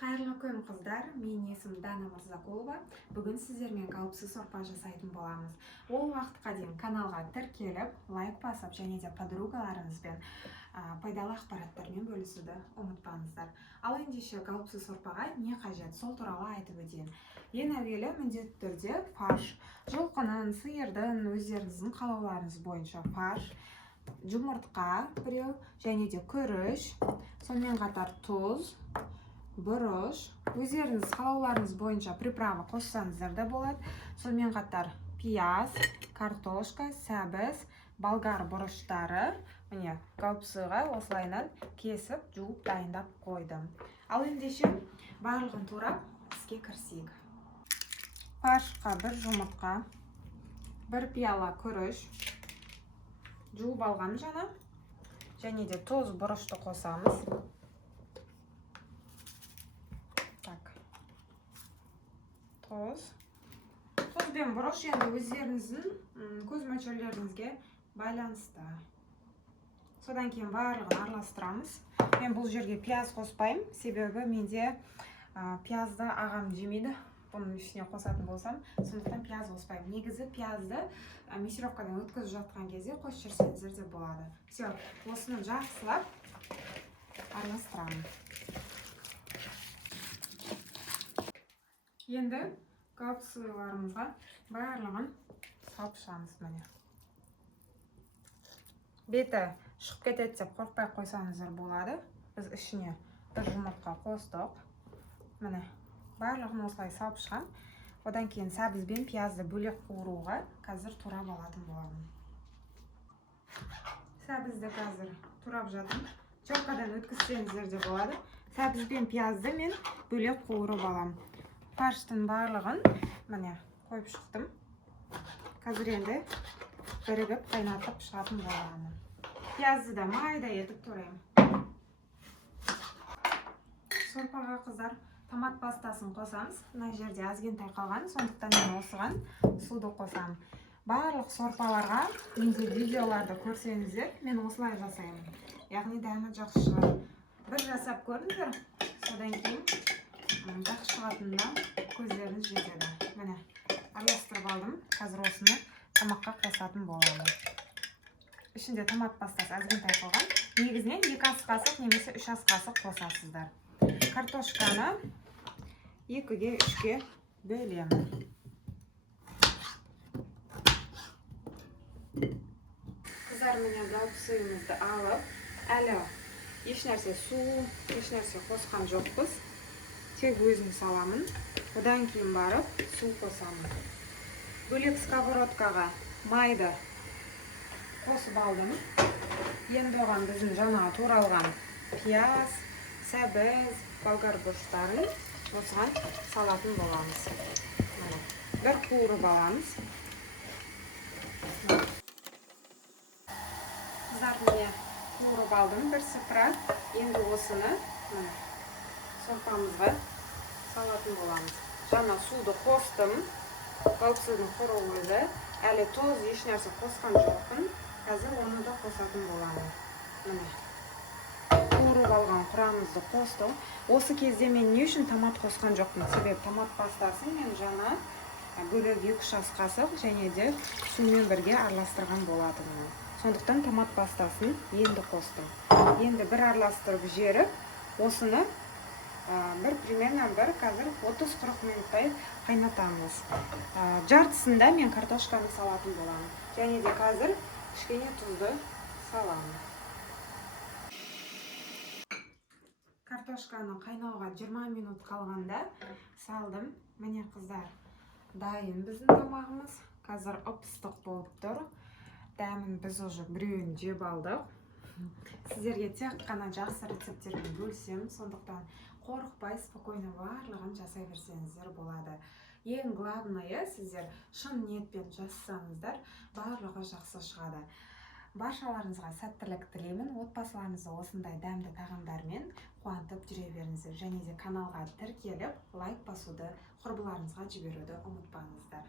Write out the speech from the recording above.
Қайырлы күн қыздар, мен есім Дана Мырзақұлова. Бүгін сіздермен қауіпсіз сорпа жасайтын боламыз. Ол уақытқа дейін каналға тіркеліп, лайк басып, және де подругаларыңызбен пайдалы ақпараттармен бөлісуді ұмытпаңыздар. Ал ендеше қауіпсіз сорпаға не қажет, сол туралы айтып өтейін. Ең әуелі міндетті түрде фарш, жылқының, сиырдың, өздеріңіздің қалауларыңыз бойынша фарш, жұмыртқа біреу, және де күріш, сонымен қатар тұз, бұрыш, өздеріңіз қалауларыңыз бойынша приправа қоссаңыздар да болады. Сонымен қатар пияз, картошка, сәбіз, болгар бұрыштары, міне қауіпсізға осылайынан кесіп, жуып дайындап қойдым. Ал ендеше барлығын турап іске кірісейік. Фаршқа бір жұмыртқа, бір пиала күріш, жуып алғам жаңа, және де тұз, бұрышты қосамыз. Тұз бен бұрыш енді өздеріңіздің көз мөлшерлеріңізге байланысты. Содан кейін барлығын араластырамыз. Мен бұл жерге пияз қоспаймын, себебі менде пиязды ағам жемейді. Бұның ішіне қосатын болсам, сондықтан пияз қоспаймын. Негізі пиязды микровкадан өткізіп жатқан кезде қосып жүрсеңіздер де болады. Все, осыны жақсылап араластырамын. Енді қауіпсіздерімізге барлығын салып шығамыз. Міне. Беті шығып кетеді деп қорықпай қойсаңыздар болады. Біз ішіне бір жұмыртқа қостық. Міне, барлығын осылай салып шығам. Одан кейін сәбіз бен пиязды бөлек қуыруға қазір турап алатын боламын. Сәбізді қазір турап жатырмын. Теркадан өткізсеңіздер де болады. Сәбіз бен пиязды мен бөлек қуырып аламын. Фарштың барлығын міне қойып шықтым. Қазір енді бірігіп қайнатып шығатын боламын. Пиязды да майда етіп тураймын. Сорпаға қыздар томат пастасын қосамыз. Мына жерде азгентай қалған, сондықтан мен осыған суды қосамын. Барлық сорпаларға менде видеоларды көрсеңіздер, мен осылай жасаймын. Яғни дәмі жақсы шығады. Бір жасап көріңіздер, содан кейін жақсы шығатынына көздеріңіз жетеді. Міне, араластырып алдым. Қазір осыны тамаққа қосатын боламын. Ішінде томат пастасы азгентай қалған. Негізінен 2 ас қасық немесе 3 ас қасық қосасыздар. Картошканы 2-ге 3-ге бөлемін. Қыздар міне қауіпсіздігімізді алып, әлі ешнәрсе су, ешнәрсе қосқан жоқпыз. Тек өзім саламын. Одан кейін барып су қосамын. Бөлек сковородкаға майды қосып алдым. Енді оған біздің жаңа туралған пияз, сәбіз, болгар бұрыштарын осыған салатын боламыз. Бір қуырып аламыз. Қыздар міне қуырып алдым бір сыпыра. Енді осыны сорпамызға салатын боламыз. Жаңа суды қостым. Қауіпсіздің құры өзі. Әлі тұз ешнәрсе қосқан жоқпын. Қазір оны да қосатын боламын. Міне. Қуырып алған құрамызды қостым. Осы кезде мен не үшін томат қосқан жоқпын? Себебі томат пастасын мен жаңа бөлек 2-3 ас қасық және де сумен бірге араластырған болатынмын. Сондықтан томат пастасын енді қостым. Енді бір араластырып жеріп, осыны примерно қазір 30-40 минуттай қайнатамыз. Жартысында мен картошканы салатын боламын. Және де қазір кішкене тұзды саламын. Картошканы қайнауға 20 минут қалғанда салдым. Міне қыздар, дайын біздің тамағымыз. Қазір ып-ыстық болып тұр. Дәмін біз уже біреуін жеп алдық. Сіздерге тек қана жақсы рецептермен бөлсем, сондықтан қорықпай, спокойно барлығын жасай берсеңіздер болады. Ең главное, сіздер шын ниетпен жазсаңыздар, барлығы жақсы шығады. Баршаларыңызға сәттілік тілеймін. Отбасыларыңызды осындай дәмді тағамдармен қуантып жүре беріңіздер. Және де каналға тіркеліп, лайк басуды, құрбыларыңызға жіберуді ұмытпаңыздар.